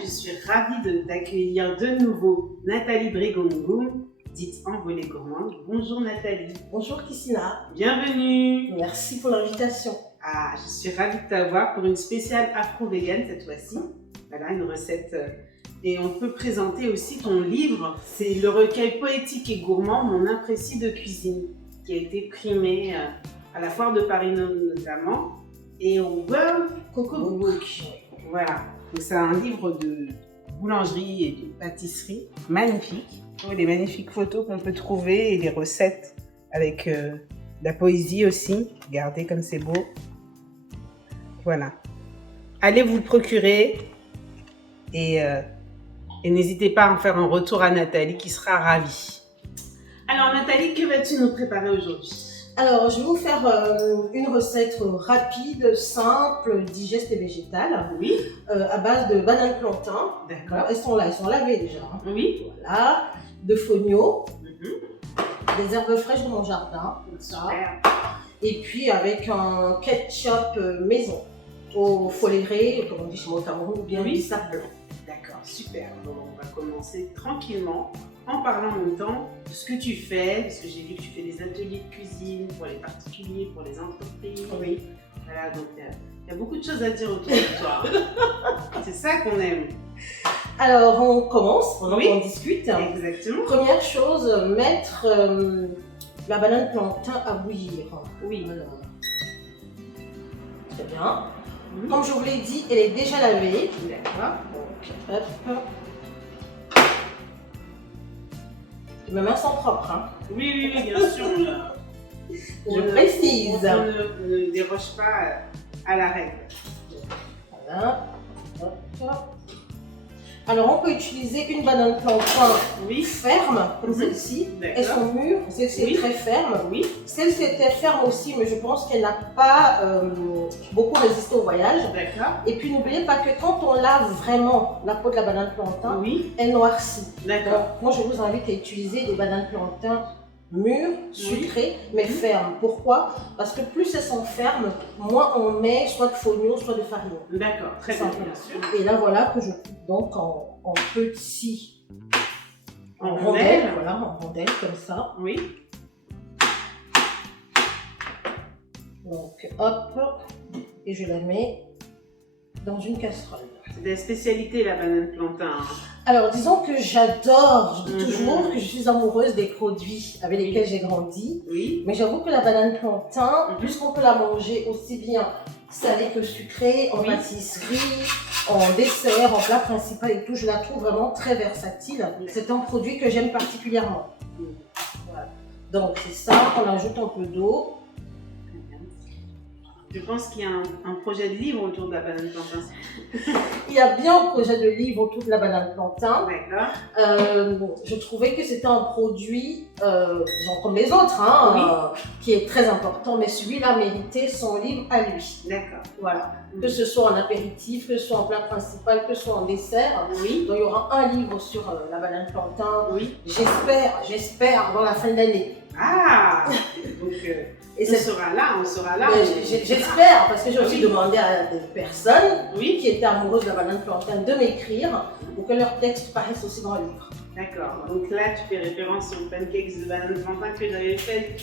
je suis ravie d'accueillir de nouveau Nathalie Brigongou, dite Envolée Gourmande. Bonjour Nathalie. Bonjour Kissina. Bienvenue. Merci pour l'invitation. Ah, je suis ravie de t'avoir pour une spéciale afro-vegan cette fois-ci. Voilà, une recette. Et on peut présenter aussi ton livre. C'est le recueil poétique et gourmand Mon imprécis de cuisine, qui a été primé à la foire de Paris notamment et au World Cookbook. Voilà, donc c'est un livre de boulangerie et de pâtisserie magnifique. Des magnifiques photos qu'on peut trouver et des recettes avec de la poésie aussi. Regardez comme c'est beau. Voilà. Allez vous le procurer et n'hésitez pas à en faire un retour à Nathalie qui sera ravie. Alors Nathalie, que vas-tu nous préparer aujourd'hui? Alors, je vais vous faire une recette rapide, simple, digeste et végétale. Oui. À base de bananes plantain. D'accord. Elles sont là, elles sont lavées déjà. Oui. Voilà. De fonio. Des herbes fraîches de mon jardin. Comme ça. Super. Et puis avec un ketchup maison. Au foléré, comme on dit chez moi au Cameroun, ou bien du sable blanc. D'accord, super. Donc, on va commencer tranquillement en parlant en même temps de ce que tu fais, parce que j'ai vu que tu fais des ateliers de cuisine pour les particuliers, pour les entreprises. Oui. Voilà, donc il y a beaucoup de choses à dire autour de toi. C'est ça qu'on aime. Alors, on commence, pendant Oui. qu'on discute. Exactement. Première chose, mettre la banane plantain à bouillir. Oui. Alors, très bien. Comme je vous l'ai dit, elle est déjà lavée. D'accord. Donc, hop. Mes mains sont propres. Hein. Oui, bien sûr. Je précise. On ne déroge pas à la règle. Voilà. Hop. Alors, on peut utiliser une banane plantain ferme, comme celle-ci. Elles sont mûres, celle-ci est très ferme. Oui. Celle-ci était ferme aussi, mais je pense qu'elle n'a pas beaucoup résisté au voyage. D'accord. Et puis, n'oubliez pas que quand on lave vraiment la peau de la banane plantain, elle noircit. D'accord. Donc, moi, je vous invite à utiliser des bananes plantain mûres, sucrées, mais fermes. Pourquoi? Parce que plus elles sont fermes, moins on met soit de fonio, soit de farine. D'accord, très bien, bien sûr. Et là, voilà que je coupe donc en petits, En rondelles, voilà, en rondelles comme ça. Oui. Donc, hop, et je la mets dans une casserole. C'est la spécialité, la banane plantain. Alors, disons que j'adore, je dis toujours que je suis amoureuse des produits avec lesquels j'ai grandi. Oui. Mais j'avoue que la banane plantain, puisqu'on peut la manger aussi bien salée que sucrée, en pâtisserie, en dessert, en plat principal et tout, je la trouve vraiment très versatile. C'est un produit que j'aime particulièrement. Voilà. Donc, c'est ça, on ajoute un peu d'eau. Je pense qu'il y a un projet de livre autour de la banane plantain. Il y a bien un projet de livre autour de la banane plantain. D'accord. Je trouvais que c'était un produit, genre comme les autres, qui est très important, mais celui-là méritait son livre à lui. D'accord. Voilà. Que ce soit en apéritif, que ce soit en plat principal, que ce soit en dessert. Oui. Donc il y aura un livre sur la banane plantain. Oui. J'espère, avant la fin de l'année. Ah. Donc, on sera là. J'espère, parce que j'ai aussi demandé à des personnes qui étaient amoureuses de la banane plantain de m'écrire pour que leurs textes paraissent aussi dans le livre. D'accord. Donc là, tu fais référence aux pancakes de banane plantain que j'avais fait.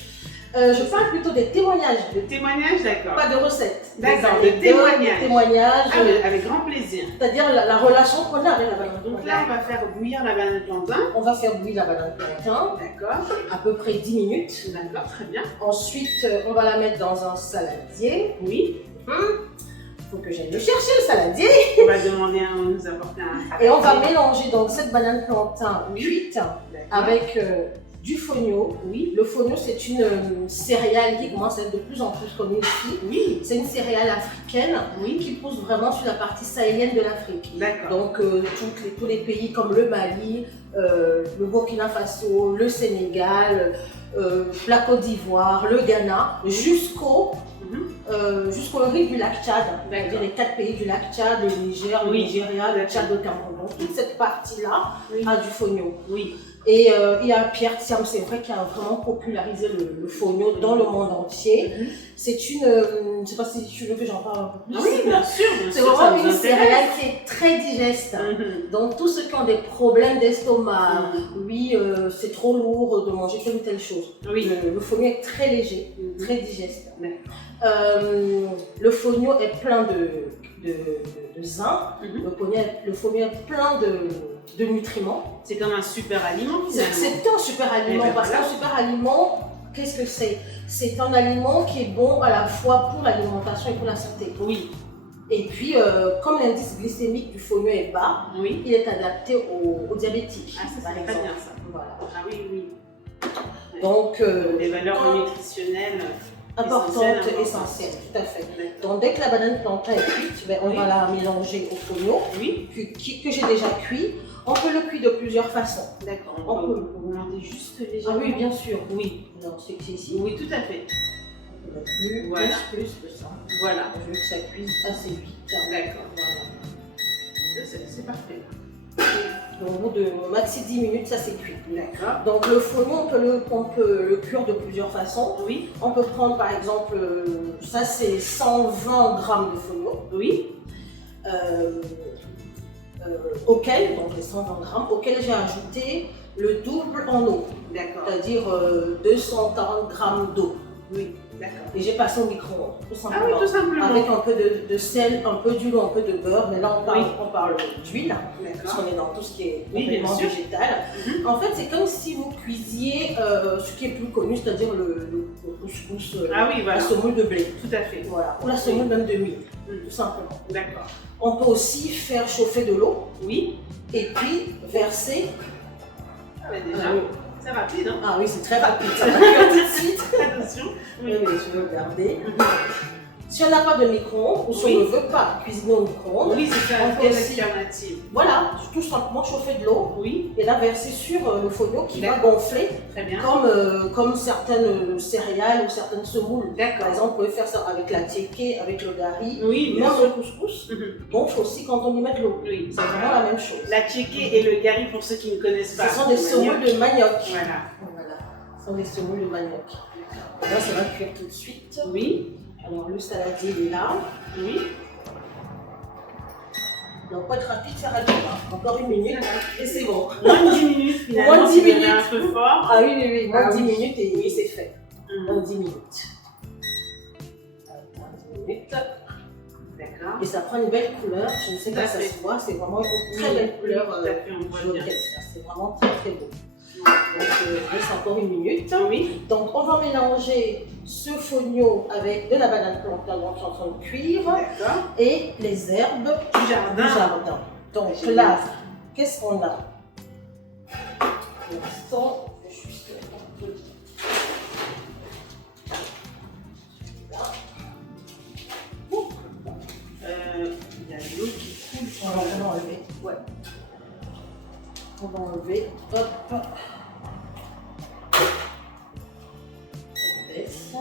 Je parle plutôt des témoignages. De témoignages, d'accord. Pas de recettes. D'accord, de témoignages. Témoignages. Ah, avec grand plaisir. C'est-à-dire la relation qu'on a avec la banane plantain. Donc là, on va faire bouillir la banane plantain. On va faire bouillir la banane plantain. D'accord. À peu près 10 minutes. D'accord, très bien. Ensuite, on va la mettre dans un saladier. Oui. Faut que j'aille le chercher, le saladier. On va demander à nous apporter un saladier. Et on va mélanger donc cette banane plantain cuite avec du fonio. Oui. Le fonio, c'est une céréale qui commence à être de plus en plus connue ici. Oui. C'est une céréale africaine qui pousse vraiment sur la partie sahélienne de l'Afrique. D'accord. Donc, tous les pays comme le Mali, le Burkina Faso, le Sénégal, la Côte d'Ivoire, le Ghana, jusqu'au rive du lac Tchad, c'est-à-dire les 4 pays du lac Tchad, le Niger, le Nigeria, le Tchad, le Cameroun. Donc toute cette partie-là a du fonio. Oui. Et il y a Pierre Thiam, c'est vrai, qui a vraiment popularisé le fonio dans le monde entier. C'est une, je ne sais pas si tu veux que j'en parle un peu plus. Oui, bien sûr. C'est vraiment une céréale qui est très digeste. Donc tous ceux qui ont des problèmes d'estomac, oui, c'est trop lourd de manger telle ou telle chose. Oui. Le fonio est très léger, très digeste. Le fonio est plein de zinc. Le fonio est plein de nutriments. C'est comme un super aliment. C'est un super aliment parce qu'un super aliment, qu'est-ce que c'est? C'est un aliment qui est bon à la fois pour l'alimentation et pour la santé. Oui. Et puis, comme l'indice glycémique du fonio est bas, il est adapté aux diabétiques. Ah, ça c'est très bien ça. Voilà. Ah oui, oui. Donc, les valeurs nutritionnelles importantes, essentielles, tout à fait. Donc, dès que la banane plantain est cuite, ben, on va la mélanger au fonio, que j'ai déjà cuit. On peut le cuire de plusieurs façons. D'accord. On peut regarder juste légèrement. Ah oui, bien sûr. Oui. Alors, c'est ici. Oui, tout à fait. On peut mettre voilà. plus de ça. Voilà. Je veux que ça cuise assez vite. D'accord. Voilà. C'est parfait. Donc, au bout de maxi 10 minutes, ça c'est cuit. D'accord. Donc le fonio, on peut le cuire de plusieurs façons. Oui. On peut prendre par exemple, ça c'est 120 grammes de fonio. Oui. Auquel, donc les 120 grammes, auquel j'ai ajouté le double en eau. D'accord. C'est-à-dire 240 grammes d'eau. Oui. D'accord. Et j'ai passé au micro-ondes, tout simplement. Ah oui, tout simplement. Avec un peu de sel, un peu d'huile, un peu de beurre. Mais là, on parle d'huile, parce qu'on est dans tout ce qui est complètement végétal. En fait, c'est comme si vous cuisiez ce qui est plus connu, c'est-à-dire le couscous, la semoule de blé. Tout à fait. Voilà. Ou la semoule même de mil, tout simplement. D'accord. On peut aussi faire chauffer de l'eau. Oui. Et puis verser. Ah ben déjà. C'est rapide, hein? Ah oui, c'est très rapide, ça va cuire tout de suite. Attention. Oui, mais je vais regarder. Si on n'a pas de micro-ondes, ou si on ne veut pas cuisiner au micro-ondes, c'est une alternative. Voilà, tout simplement chauffer de l'eau et la verser sur le fonio qui va gonfler, comme certaines céréales ou certaines semoules. Par exemple, vous pouvez faire ça avec la tchéké, avec le gari, même le couscous gonfle aussi quand on y met de l'eau. Oui. C'est vraiment la même chose. La tchéké et le gari, pour ceux qui ne connaissent pas. Ce sont des semoules de manioc. Voilà. Ce sont des semoules de manioc. Là, ça va cuire tout de suite. Oui. Alors, le saladier, il est là. Oui. Donc, pas être rapide, c'est rapide. Encore une minute et c'est bon. Moins de 10 minutes finalement. Moins de 10 minutes. Un peu fort. Ah oui. Moins de 10 minutes et c'est fait. Moins de 10 minutes. Moins de 10 minutes. D'accord. Et ça prend une belle couleur. Je ne sais pas si ça se voit. C'est vraiment une très belle couleur jaune. C'est vraiment très très beau. Donc, je laisse encore une minute. Oui. Donc, on va mélanger ce fonio avec de la banane plantain dont je suis en train de cuire et les herbes du jardin. Donc là, qu'est-ce qu'on a? Pour l'instant, juste un peu. Il y a de l'eau qui coule. On va enlever. Ouais. On va enlever. Hop. On baisse.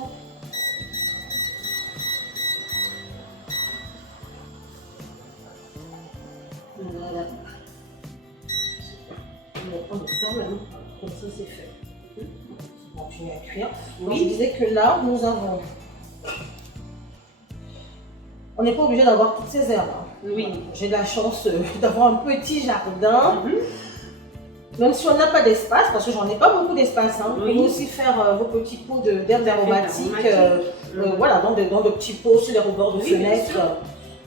Voilà. On va prendre ça maintenant. Comme ça, c'est fait. On va continuer à cuire. Oui. Je disais que là, nous avons. On n'est pas obligé d'avoir toutes ces herbes. Oui. J'ai de la chance d'avoir un petit jardin. Même si on n'a pas d'espace, parce que j'en ai pas beaucoup d'espace, vous pouvez aussi faire vos petits pots d'herbes aromatiques, voilà, dans de petits pots sur les rebords de fenêtres.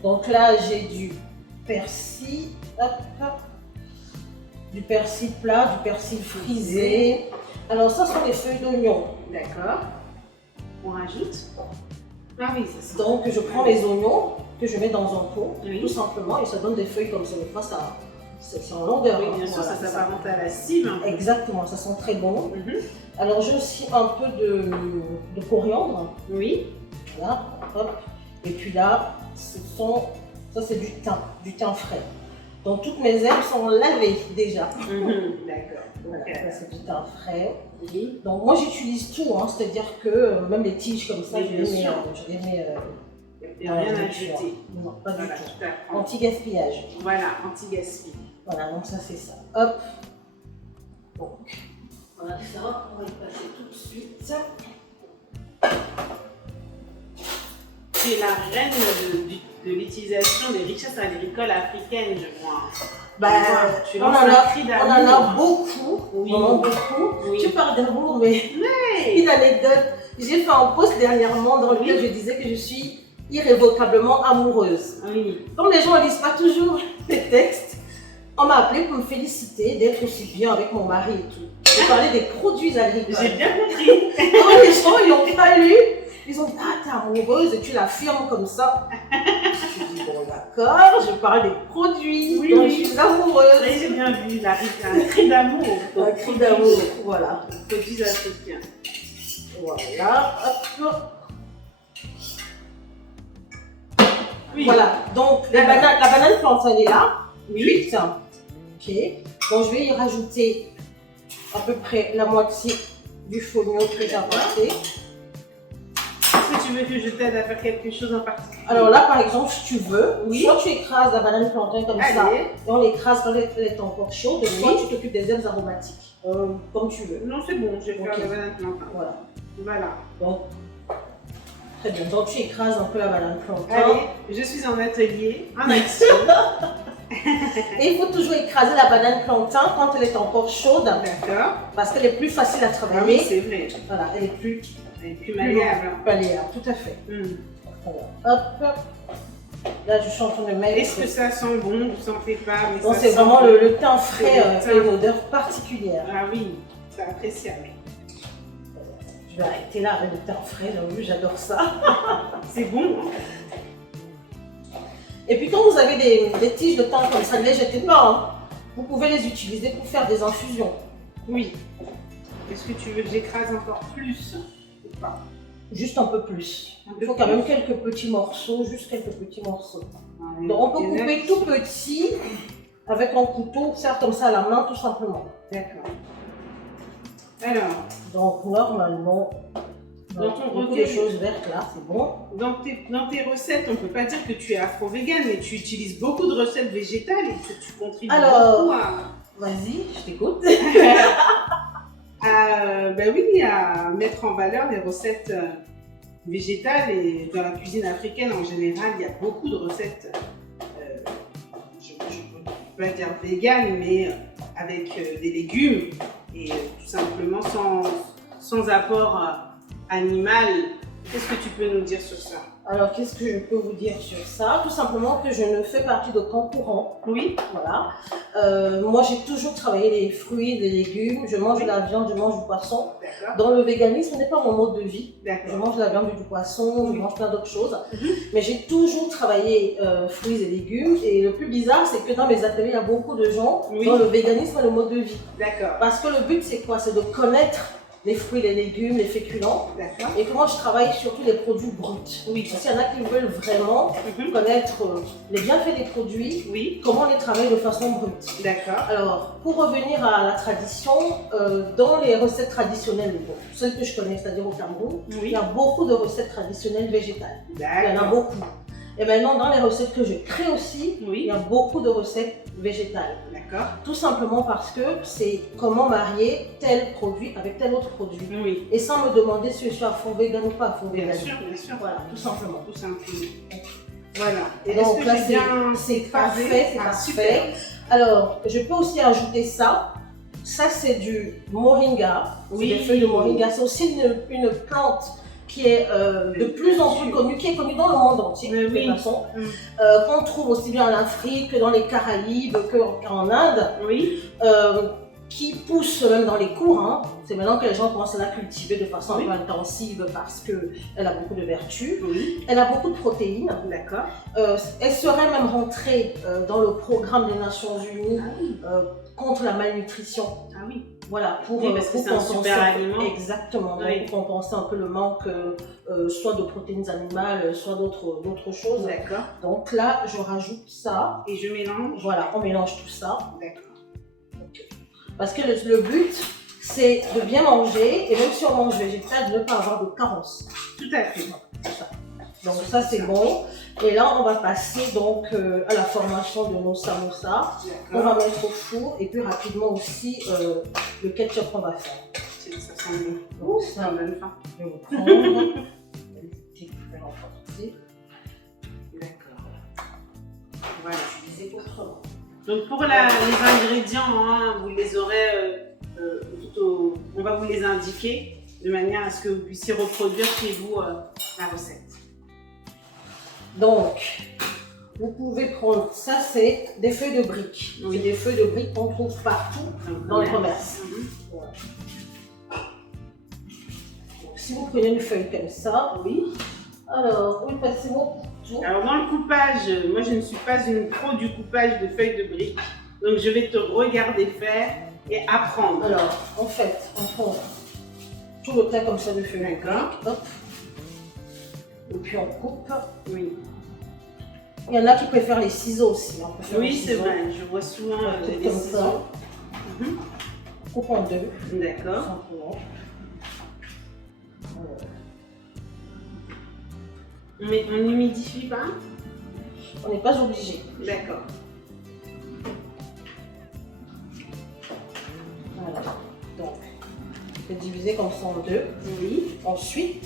Donc là, j'ai du persil, du persil plat, du persil frisé. Alors ça, ce sont des feuilles d'oignon. D'accord. On rajoute. Ah oui, c'est ça. Donc je prends les oignons que je mets dans un pot, tout simplement, et ça donne des feuilles comme ça. Des fois, c'est en longueur. Oui, bien sûr, ça s'apparente à la cime. Exactement, ça sent très bon. Alors j'ai aussi un peu de coriandre. Oui. Voilà, hop. Et puis là, ça c'est du thym frais. Donc toutes mes herbes sont lavées déjà. D'accord. Voilà, ça c'est du thym frais. Donc moi j'utilise tout, c'est-à-dire que même les tiges comme ça, je les mets et rien à jeter. Non, pas du tout. Anti-gaspillage. Voilà, anti-gaspillage. Voilà, donc ça c'est ça. Hop. Donc, voilà ça, on va y passer tout de suite. Tu es la reine de l'utilisation des richesses agricoles africaines, je crois. On en a beaucoup, oui. Vraiment beaucoup. Oui. Tu parles d'amour, mais une anecdote. J'ai fait un post dernièrement dans lequel je disais que je suis irrévocablement amoureuse. Oui. Comme les gens ne lisent pas toujours les textes, on m'a appelé pour me féliciter d'être aussi bien avec mon mari et tout. J'ai parlé des produits agricoles. J'ai bien compris. Quand les gens ils n'ont pas lu, ils ont dit ah t'es amoureuse et tu l'affirmes comme ça. Je dis bon d'accord, je parle des produits, donc je suis amoureuse. Oui, j'ai bien vu, un cri d'amour. Un cri d'amour, voilà. Produits africains. Voilà, hop. Oui. Voilà, donc la banane plantain est là. Oui. Cuite. Ok. Donc je vais y rajouter à peu près la moitié du folio que j'ai apporté. Est-ce que tu veux que je t'aide à faire quelque chose en particulier? Alors là, par exemple, si tu veux, oui. Soit tu écrases la banane plantain comme ça, et on l'écrase quand elle est encore chaude, soit tu t'occupes des herbes aromatiques, comme tu veux. Non, c'est bon, je vais faire la banane plantain. Voilà. Donc, très bien. Donc tu écrases un peu la banane plantain. Allez, je suis en atelier, en action. Et il faut toujours écraser la banane plantain quand elle est encore chaude. D'accord. Parce qu'elle est plus facile à travailler. Oui, c'est vrai. Voilà, elle est plus malléable. Malléable, tout à fait. Voilà. Hop. Là, je suis en train de mettre. Est-ce que ça sent bon? Vous ne sentez pas? Donc, c'est vraiment le thym frais fait une odeur particulière. Ah oui, c'est appréciable. Je vais arrêter là avec le thym frais, j'adore ça. C'est bon, hein? Et puis quand vous avez des tiges de thym comme ça, ne les jetez pas. Hein. Vous pouvez les utiliser pour faire des infusions. Oui. Est-ce que tu veux que j'écrase encore plus ou pas? Juste un peu plus. Il faut quand même quelques petits morceaux, juste quelques petits morceaux. Ah, donc on peut couper tout petit avec un couteau, faire comme ça à la main tout simplement. D'accord. Alors. Donc normalement, beaucoup de choses vertes là, c'est bon. Dans tes recettes, on ne peut pas dire que tu es afro-végane, mais tu utilises beaucoup de recettes végétales et que tu contribues beaucoup à... Vas-y, je t'écoute. Oui, à mettre en valeur les recettes végétales et dans la cuisine africaine en général, il y a beaucoup de recettes, je ne peux pas dire véganes, mais avec des légumes et tout simplement sans apport animal. Qu'est-ce que tu peux nous dire sur ça? Alors, qu'est-ce que je peux vous dire sur ça? Tout simplement que je ne fais partie d'aucun courant. Oui. Voilà. Moi, j'ai toujours travaillé les fruits, les légumes. Je mange de la viande, je mange du poisson. Dans le véganisme, ce n'est pas mon mode de vie. Je mange de la viande, du poisson, je mange plein d'autres choses. Mais j'ai toujours travaillé fruits et légumes. Et le plus bizarre, c'est que dans mes ateliers, il y a beaucoup de gens dont le véganisme est le mode de vie. Parce que le but, c'est quoi? C'est de connaître les fruits, les légumes, les féculents. Et que moi, je travaille surtout les produits bruts. Oui. Parce qu'il y en a qui veulent vraiment connaître les bienfaits des produits, comment les travailler de façon brute. Alors, pour revenir à la tradition, dans les recettes traditionnelles, celles que je connais, c'est-à-dire au Cameroun, il y a beaucoup de recettes traditionnelles végétales. Il y en a beaucoup. Et maintenant, dans les recettes que je crée aussi, il y a beaucoup de recettes végétales. Tout simplement parce que c'est comment marier tel produit avec tel autre produit. Et sans me demander si je suis afro-végane ou pas afro-végane. Bien sûr. Voilà, tout simplement. Voilà. Et donc là, c'est parfait, c'est parfait. Alors, je peux aussi ajouter ça. Ça, c'est du moringa. C'est des feuilles de moringa. C'est aussi une plante qui est de plus en plus connue, qui est connue dans le monde entier, de toute façon, qu'on trouve aussi bien en Afrique que dans les Caraïbes, qu'en Inde, qui pousse même dans les cours. Hein. C'est maintenant que les gens commencent à la cultiver de façon un peu intensive parce qu'elle a beaucoup de vertus. Elle a beaucoup de protéines. Elle serait même rentrée dans le programme des Nations Unies contre la malnutrition. Voilà, pour parce que c'est un super aliment. Exactement, pour compenser un peu le manque soit de protéines animales, soit d'autres choses. Donc là, je rajoute ça. Et je mélange. Voilà, on mélange tout ça. Parce que le but, c'est de bien manger, et même si on mange végétal, de ne pas avoir de carence. Tout à fait. Donc ça c'est bon. Et là on va passer donc à la formation de nos samosas. On va mettre au four et puis rapidement aussi le ketchup qu'on va faire. Ça sent bon. Donc ça, donne faim. je vais vous prendre une petite quantité. D'accord. Voilà. C'est autrement. Donc pour les ingrédients, hein, vous les aurez on va vous les indiquer de manière à ce que vous puissiez reproduire chez vous la recette. Donc, vous pouvez prendre, ça c'est des feuilles de briques. Oui. C'est des feuilles de briques qu'on trouve partout dans le commerce. Voilà. Donc, si vous prenez une feuille comme ça, Oui. alors, oui, passez-moi tout. Alors dans le coupage, moi je ne suis pas une pro du coupage de feuilles de briques. Donc je vais te regarder faire et apprendre. Alors, en fait, on prend tout le tas comme ça de feuilles de D'accord. briques, hop. Et puis on coupe. Oui, Il y en a qui préfèrent les ciseaux aussi. On peut faire les oui c'est ciseaux. vrai, je vois souvent On coupe les comme ciseaux. ça. Coupe en deux. D'accord. Simplement. Mais on n'humidifie pas? On n'est pas obligé. D'accord. Voilà. Donc, je vais diviser comme ça en deux. Oui. Ensuite,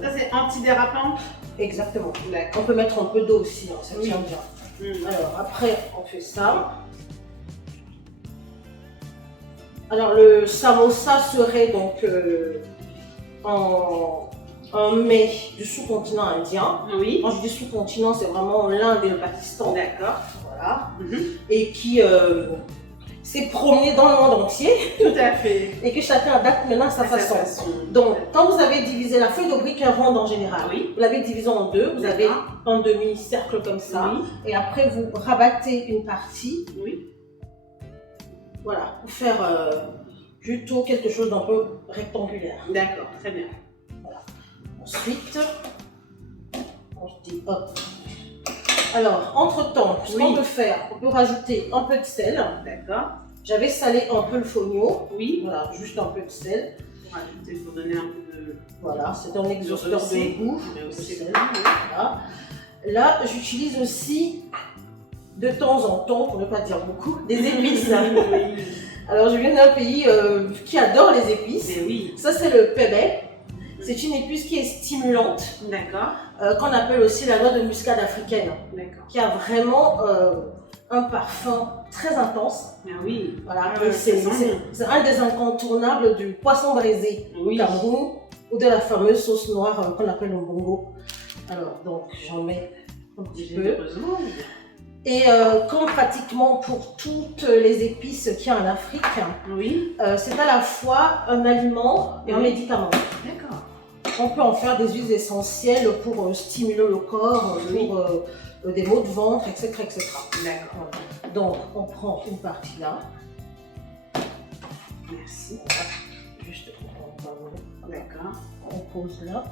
Ça c'est antidérapant? exactement. D'accord. On peut mettre un peu d'eau aussi, hein, ça Oui. tient bien. Mmh. Alors, après, on fait ça. Alors, le samosa serait donc un mets du sous-continent indien. Oui. Quand je dis sous-continent, c'est vraiment l'Inde et le Pakistan. D'accord. Voilà. Mhm. Et qui s'est promené dans le monde entier Tout à fait. et que chacun adapte maintenant à sa À sa façon. façon. Donc, quand vous avez divisé la feuille de brique ronde en général, Oui. vous l'avez divisée en deux, vous avez D'accord. un demi-cercle comme ça, Oui. et après vous rabattez une partie, Oui. voilà, pour faire plutôt quelque chose d'un peu rectangulaire. D'accord, très bien. Ensuite, on se dit hop. Alors, entre-temps, ce Oui. qu'on peut faire, on peut rajouter un peu de sel. D'accord. J'avais salé un peu le fognon, Oui. voilà, juste un peu de sel. Pour ajouter, pour donner un peu de... Voilà, c'est un exhausteur rehausser. de goût. De le rehausser sel. le goût, oui. Voilà. Là, j'utilise aussi de temps en temps, pour ne pas dire beaucoup, des épices. Oui. Alors, je viens d'un pays qui adore les épices. Mais oui. Ça, c'est le pébé. C'est une épice qui est stimulante, D'accord. qu'on appelle aussi la noix de muscade africaine, D'accord. qui a vraiment un parfum très intense. Ah oui. Voilà. Ah ouais, Et c'est ça sent bon. c'est un des incontournables du poisson braisé au Oui. Cameroun ou de la fameuse sauce noire qu'on appelle le bongo. Alors, donc, j'en mets un petit peu. Généreusement. Et comme pratiquement pour toutes les épices qu'il y a en Afrique, Oui. c'est à la fois un aliment et un Oui. médicament. D'accord. On peut en faire des huiles essentielles pour stimuler le corps, Oui. pour des maux de ventre, etc. etc. D'accord. Voilà. Donc, on prend une partie là. Merci. On va juste prendre un peu. D'accord. On pose là.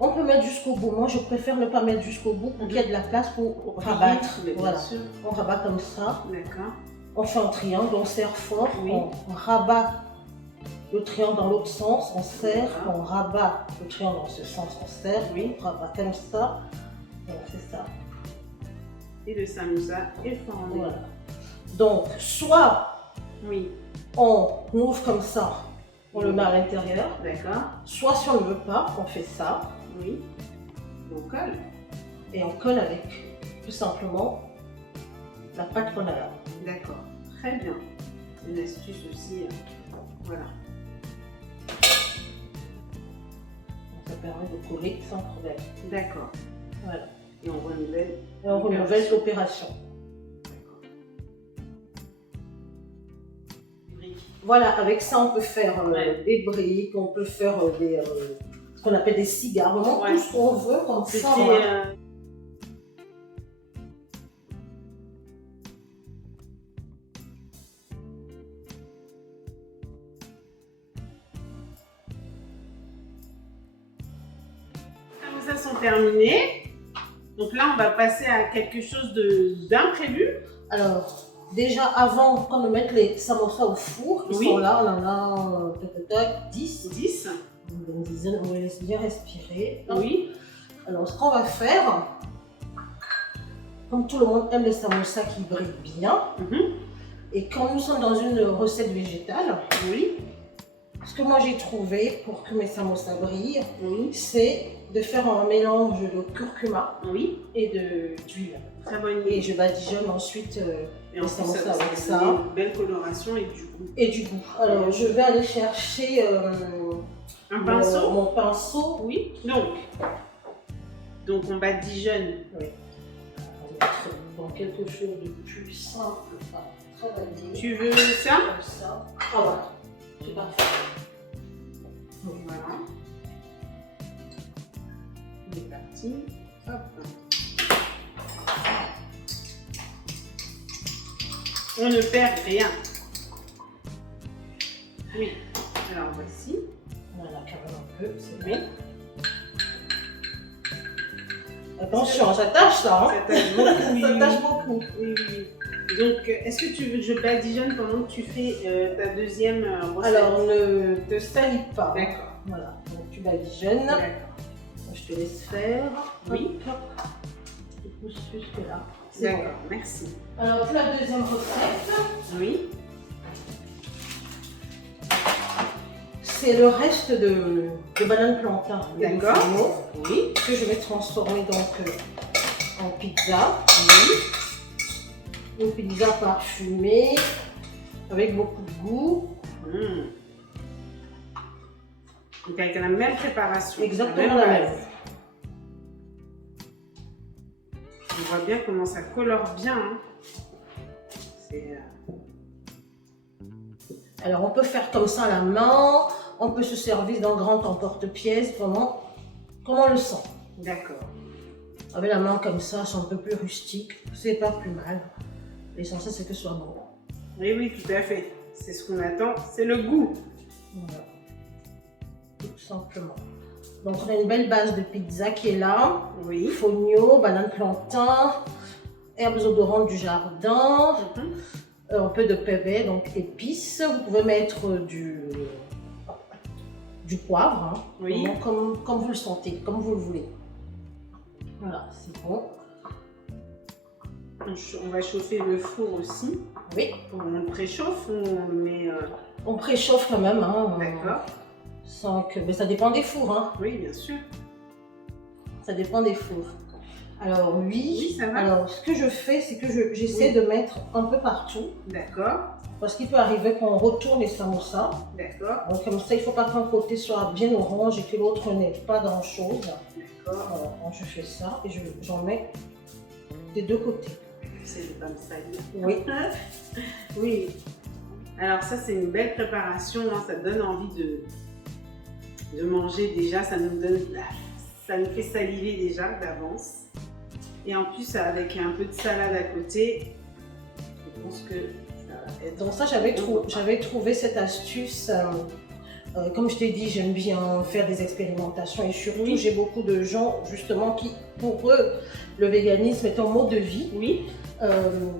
On peut mettre jusqu'au bout. Moi, je préfère ne pas mettre jusqu'au bout pour qu'il y ait de la place pour rabattre. Mais bien Voilà. sûr. On rabat comme ça. D'accord. On fait un triangle, on serre fort. Oui. On rabat le triangle dans l'autre sens, on serre. D'accord. On rabat le triangle dans ce sens, on serre. Oui. On rabat comme ça. Voilà, c'est ça. Et le samosa est formé. Voilà. Donc, soit Oui. on ouvre comme ça, on le met à l'intérieur. D'accord. Soit si on ne veut pas, on fait ça. Oui. On colle. Et on colle avec tout simplement la pâte qu'on a là. D'accord. Très bien. Une astuce aussi. Voilà. Donc, ça permet de coller sans problème. D'accord. Voilà. Et on renouvelle. Et on renouvelle l'opération. D'accord. Voilà, avec ça on peut faire Ouais. des briques, on peut faire ce qu'on appelle des cigares, vraiment Ouais. tout ce qu'on veut comme ça. C'était. Voilà. Ça sont terminés. Donc là, on va passer à quelque chose d'imprévu. Alors, déjà avant qu'on ne mette les samosas au four, ils sont là, on en a 10. 10. Une dizaine, on les laisse bien respirer. Oui. Alors, ce qu'on va faire, comme tout le monde aime les samosas qui brillent bien, et quand nous sommes dans une recette végétale, ce que moi j'ai trouvé pour que mes samosas brillent, c'est de faire un mélange de curcuma et d'huile. Très bonne idée. Et je badigeonne ensuite les samosas avec ça. Une belle coloration et du goût. Et du goût. Alors, je vais aller chercher un pinceau. Mon pinceau. Oui. Donc on badigeonne. Oui. On va mettre dans quelque chose de plus simple à travailler. Tu veux ça? Comme ça. Ah voilà. C'est parfait. Donc voilà. On est parti. Hop. On ne perd rien. Oui. Alors voici. Voilà, quand même un peu, c'est bien. Attention, ça tâche ça. Hein? Ça tâche beaucoup. Ça tâche beaucoup. Oui. Donc, est-ce que tu veux que je badigeonne pendant que tu fais ta deuxième recette? Alors, ne te salis pas. D'accord. Voilà, donc tu badigeonnes. D'accord. Je te laisse faire. Oui. Tu pousses jusque là. D'accord, bon. merci. Alors, pour la deuxième recette. Oui. C'est le reste de banane plantain. D'accord. Oui. Que je vais transformer donc en pizza. Oui. Une pizza parfumée avec beaucoup de goût. Donc avec la même préparation. Exactement la même. On voit bien comment ça colore bien. Hein. Alors on peut faire comme ça à la main, on peut se servir d'un grand emporte-pièce, vraiment comme on le sent. D'accord. Avec la main comme ça, c'est un peu plus rustique, c'est pas plus mal. L'essentiel c'est que ce soit bon. Oui, tout à fait. C'est ce qu'on attend, c'est le goût. Voilà. Tout simplement. Donc on a une belle base de pizza qui est là. Oui. Fonio, banane plantain, herbes odorantes du jardin, un peu de pépé, donc épices. Vous pouvez mettre du poivre, hein, oui. comme vous le sentez, comme vous le voulez. Voilà, c'est bon. On va chauffer le four aussi. Oui. On le préchauffe ou on le met... On préchauffe quand même. Hein, d'accord. Mais ça dépend des fours. Hein. Oui, bien sûr. Ça dépend des fours. Alors oui, ça va. Alors ce que je fais, c'est que j'essaie de mettre un peu partout. D'accord. Parce qu'il peut arriver qu'on retourne les samosas. D'accord. Donc comme ça, il ne faut pas qu'un côté soit bien orange et que l'autre n'ait pas grand chose. D'accord. Alors je fais ça et j'en mets des deux côtés. C'est de pas me salir. Oui. Oui. Alors ça, c'est une belle préparation. Hein. Ça donne envie de manger déjà. Ça nous fait saliver déjà d'avance. Et en plus, avec un peu de salade à côté, je pense que ça va être... Donc ça, j'avais trouvé cette astuce. Comme je t'ai dit, j'aime bien faire des expérimentations et surtout, j'ai beaucoup de gens justement qui, pour eux, le véganisme est un mode de vie. Oui.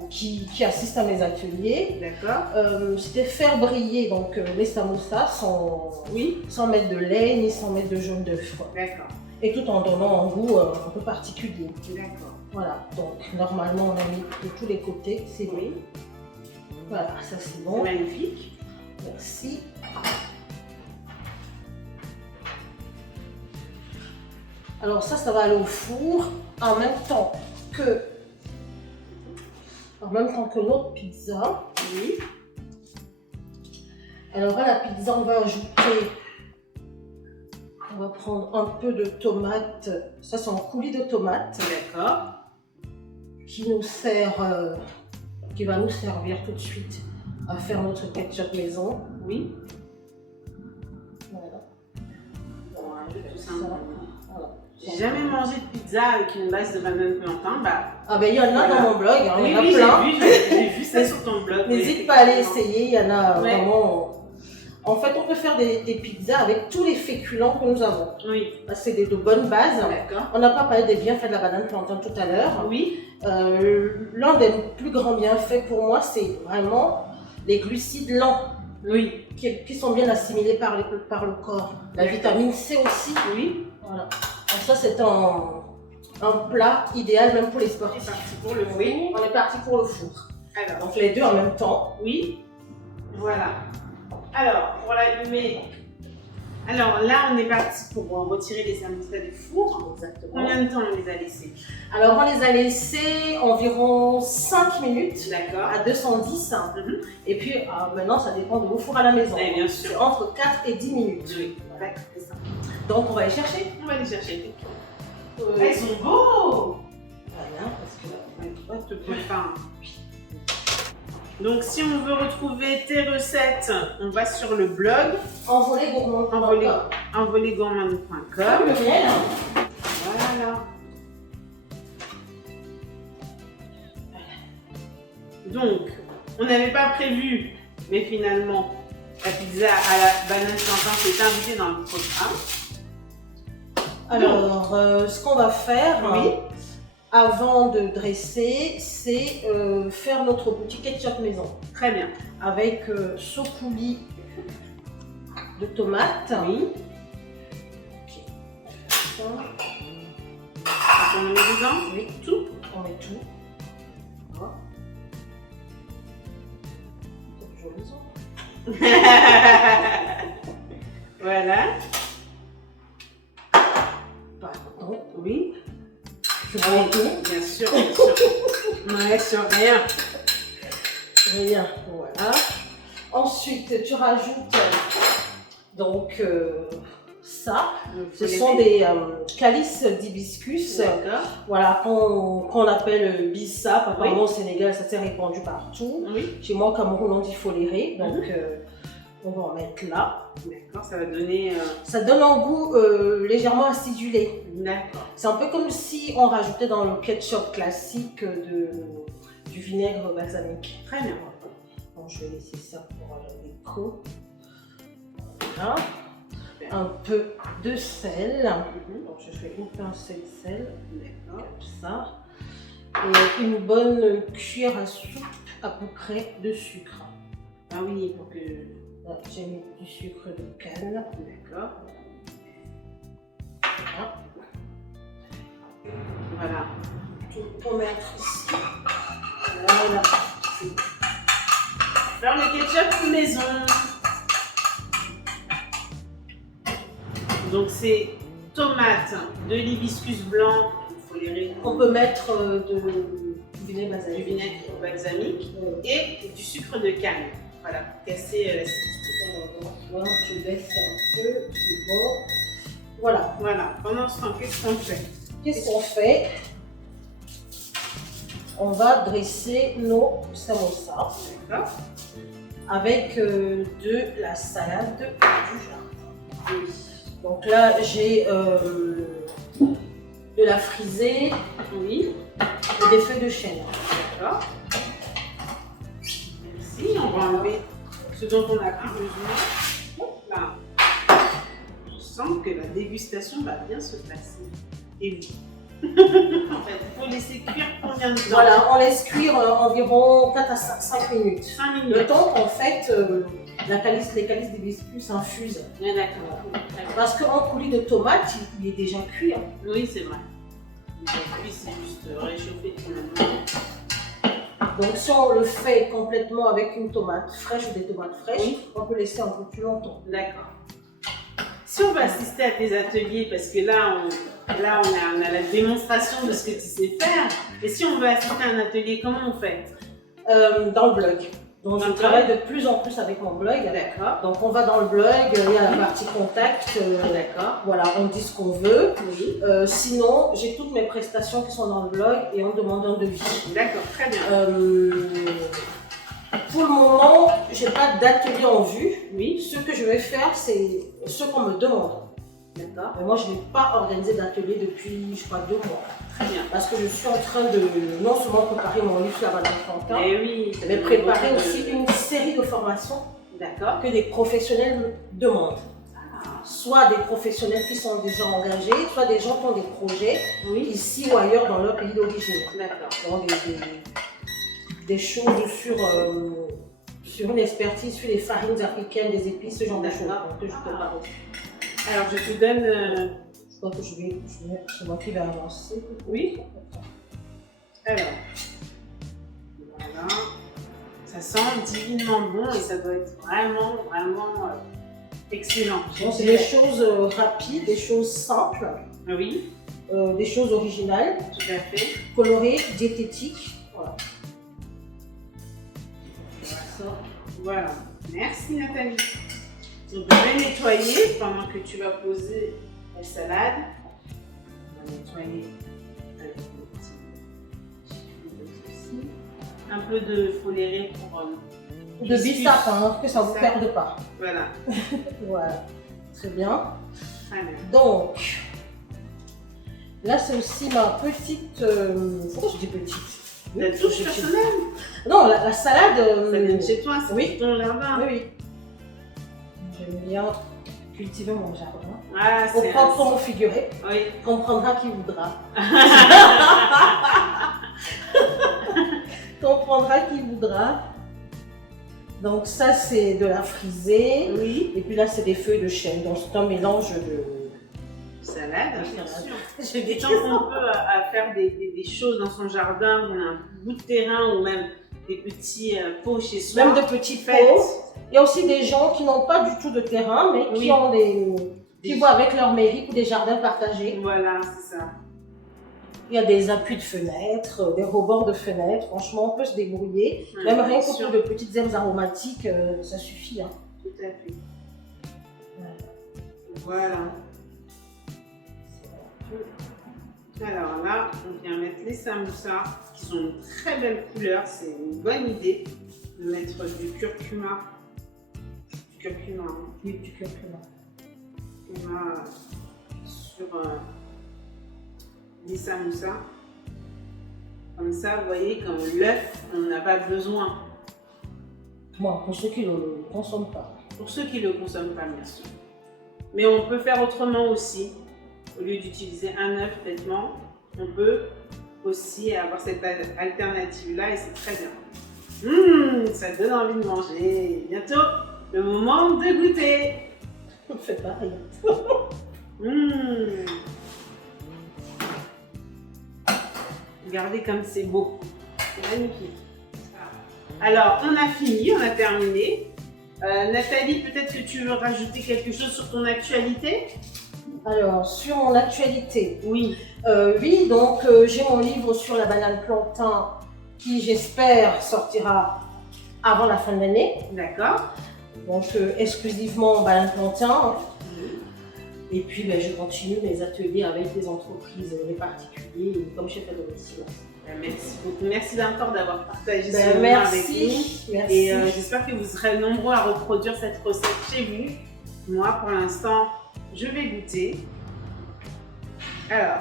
Qui assistent à mes ateliers. D'accord. C'était faire briller donc les samosas sans mettre de lait ni sans mettre de jaune d'œuf. D'accord. Et tout en donnant un goût un peu particulier. D'accord. Voilà, donc normalement on a mis de tous les côtés, c'est bon. Voilà, ça c'est bon. C'est magnifique. Merci. Alors ça va aller au four en même temps que notre pizza. Oui. Alors à la pizza, on va ajouter, on va prendre un peu de tomate. Ça c'est un coulis de tomate. D'accord. Qui va nous servir tout de suite à faire notre ketchup maison. Oui. Voilà. Tout simplement. Voilà. J'ai jamais mangé de pizza avec une base de banane plantain. Ah ben il y en a dans mon blog, hein, oui, il y en a plein. J'ai vu ça sur ton blog. N'hésite pas à aller essayer, il y en a vraiment En fait, on peut faire des pizzas avec tous les féculents que nous avons. Oui. C'est de bonnes bases. D'accord. On n'a pas parlé des bienfaits de la banane plantain tout à l'heure. Oui. L'un des plus grands bienfaits pour moi, c'est vraiment les glucides lents. Oui. Qui sont bien assimilés par le corps. La vitamine C aussi. Oui. Voilà. Donc ça, c'est un plat idéal même pour les sportifs. On est parti pour le four. Oui, on est parti pour le four. Alors. Donc les deux en même temps. Oui. Voilà. Alors, pour l'allumer, alors là, on est parti pour retirer les extraits du four. Exactement. Combien de temps on les a laissés? Alors, on les a laissés environ 5 minutes D'accord. à 210. Et puis, maintenant, ça dépend de vos fours à la maison. Oui, bien sûr. C'est entre 4 et 10 minutes. Oui, d'accord, c'est ça. Donc, on va les chercher. On va les chercher. Ils sont beaux! Voilà, parce que là, on va te préparer. Donc, si on veut retrouver tes recettes, on va sur le blog envolégourmand.com. Le miel. Voilà. Donc, on n'avait pas prévu, mais finalement, la pizza à la banane plantain s'est invitée dans le programme. Alors, ce qu'on va faire, oui, avant de dresser, c'est faire notre petit ketchup maison. Très bien. Avec ce coulis de tomates. Oui. Ok. On met dedans? Oui. Tout? On met tout. Voilà. Voilà. Pardon. Oui. Tu vois tout? Bien sûr, bien sûr. On ne laisse rien. Rien. Voilà. Ensuite, tu rajoutes donc ça. Ce sont des calices d'hibiscus. Voilà, qu'on appelle bissap. Apparemment au Sénégal, ça s'est répandu partout. Oui. Chez moi, au Cameroun, on dit foléré. Donc, on va en mettre là. D'accord, ça va donner... Ça donne un goût légèrement acidulé. D'accord. C'est un peu comme si on rajoutait dans le ketchup classique du vinaigre balsamique. Très bien. Donc, je vais laisser ça pour l'écho. Voilà. Un peu de sel. Donc, je fais une pincée de sel. D'accord. Comme ça. Et une bonne cuillère à soupe à peu près de sucre. Ah oui, pour que... Là, j'ai mis du sucre de canne. D'accord. Voilà. Voilà. Tout pour mettre ici. Voilà. Faire le ketchup maison. Donc c'est tomate, de l'hibiscus blanc, il faut les réduire. On peut mettre du vinaigre balsamique. Du vinaigre balsamique et du sucre de canne. Voilà, pour casser l'acidité. Voilà, je baisse un peu, c'est bon. Voilà. Voilà, pendant ce temps, qu'est-ce qu'on fait? Qu'est-ce qu'on fait? On va dresser nos samosas. D'accord. Avec de la salade du jardin. Oui. Donc là, j'ai de la frisée. Oui. Et des feuilles de chêne. D'accord. Merci, on va enlever ce dont on a plus besoin. Là, je sens que la dégustation va bien se passer. Et vous? En fait, il faut laisser cuire combien de temps? Voilà, on laisse cuire environ 4 à 5 minutes. 5 minutes. Le temps qu'en fait, les calices d'hibiscus infusent. Ah, d'accord. Parce qu'en coulis de tomate, il est déjà cuit. Oui, c'est vrai. Puis c'est juste réchauffer finalement. Donc si on le fait complètement avec une tomate fraîche ou des tomates fraîches, on peut laisser un peu plus longtemps. D'accord. Si on va assister à tes ateliers, parce que là on a la démonstration de ce que tu sais faire, et si on veut assister à un atelier, comment on fait? Dans le blog. Donc je travaille de plus en plus avec mon blog. D'accord. Donc on va dans le blog, il y a la partie contact. D'accord. Voilà, on dit ce qu'on veut. Oui. Sinon, j'ai toutes mes prestations qui sont dans le blog et on demande un devis. D'accord, très bien. Pour le moment, je n'ai pas d'atelier en vue. Oui. Ce que je vais faire, c'est ce qu'on me demande. D'accord. Moi, je n'ai pas organisé d'atelier depuis, je crois, 2 mois. Très bien. Parce que je suis en train de non seulement préparer mon livre sur la banane plantain, Mais oui. mais préparer aussi une série de formations D'accord. que des professionnels demandent. Ah, Soit des professionnels qui sont déjà engagés, soit des gens qui ont des projets oui. ici ou ailleurs dans leur pays d'origine. D'accord. Donc des choses sur une expertise sur les farines africaines, des épices, ce genre de choses D'accord. que je te parle. Alors, je te donne... Je crois que c'est moi qui vais avancer. Oui. Alors, voilà. Ça sent divinement bon et ça doit être vraiment, vraiment excellent. Bon, c'est des choses rapides, des choses simples, Oui, des choses originales, tout à fait. colorées, diététiques. Voilà. Ça. Voilà. Merci Nathalie. Donc, je vais nettoyer pendant que tu vas poser la salade. On va nettoyer avec le petit ceci. Un peu de foléré pour... De bissap, hein, que ça ne vous Bissap. perde pas. Voilà. Voilà. Très bien. Très bien. Donc, là, c'est aussi ma petite. Pourquoi je dis petite? La touche personnelle. Non, la salade. Ça vient de chez toi, c'est oui. ton jardin. Oui, oui. J'aime bien cultiver mon jardin. Ah, Au c'est proprement figuré. Oui. Comprendra qui voudra. Comprendra qui voudra. Donc, ça, c'est de la frisée. Oui. Et puis là, c'est des feuilles de chêne. Donc, c'est un mélange de. Salade, bien Salade. sûr. Et tant qu'on peut à faire des choses dans son jardin, on a un bout de terrain ou même des petits pots chez soi. Même de petits Faites. pots. Il y a aussi des gens qui n'ont pas du tout de terrain, mais qui Oui. ont qui voient avec leur mairie ou des jardins partagés. Voilà, c'est ça. Il y a des appuis de fenêtres, des rebords de fenêtres. Franchement, on peut se débrouiller. Ouais, Même rien bien qu'autour sûr. de petites herbes aromatiques, ça suffit. Hein. Tout à fait. Voilà. Alors là, on vient mettre les samoussas qui sont une très belle couleur. C'est une bonne idée de mettre du curcuma. Du curcuma. Hein. Oui, du curcuma. Curcuma sur les samoussas. Comme ça, vous voyez, comme l'œuf, on n'a pas besoin. Moi, pour ceux qui ne le consomment pas. Pour ceux qui ne le consomment pas, bien sûr. Mais on peut faire autrement aussi. Au lieu d'utiliser un œuf bêtement, on peut aussi avoir cette alternative-là et c'est très bien. Ça donne envie de manger. Bientôt, le moment de goûter. On fait pareil. Regardez comme c'est beau. C'est magnifique. Alors, on a fini, on a terminé. Nathalie, peut-être que tu veux rajouter quelque chose sur ton actualité? Alors, sur mon actualité, Oui. oui, donc j'ai mon livre sur la banane plantain qui, j'espère, sortira avant la fin de l'année. D'accord. Donc, exclusivement banane plantain. Hein. Et puis, ben, je continue mes ateliers avec des entreprises, des particuliers, comme chef de domicile. Merci beaucoup. Merci encore d'avoir partagé ce Ben, moment avec merci. nous. Merci. Et j'espère que vous serez nombreux à reproduire cette recette chez vous. Moi, pour l'instant, je vais goûter. Alors.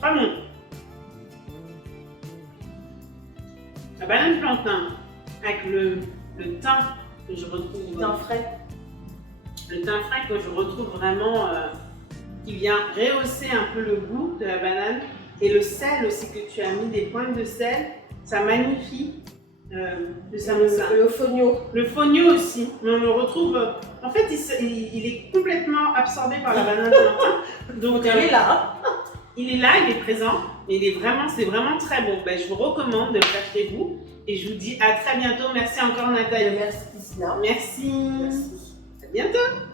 Très bon. La banane plantain avec le thym que je retrouve. D'un frais. Le thym frais que je retrouve vraiment, qui vient rehausser un peu le goût de la banane. Et le sel aussi que tu as mis, des pointes de sel, ça magnifie le samoussa. Le fonio. Le fonio aussi, on le retrouve, en fait il est complètement absorbé par la banane plantain. Donc Il est là. il est là, il est présent, et c'est vraiment très bon. Ben, je vous recommande de le faire chez vous. Et je vous dis à très bientôt. Merci encore Nathalie. Merci Christina. Merci. Merci. À bientôt.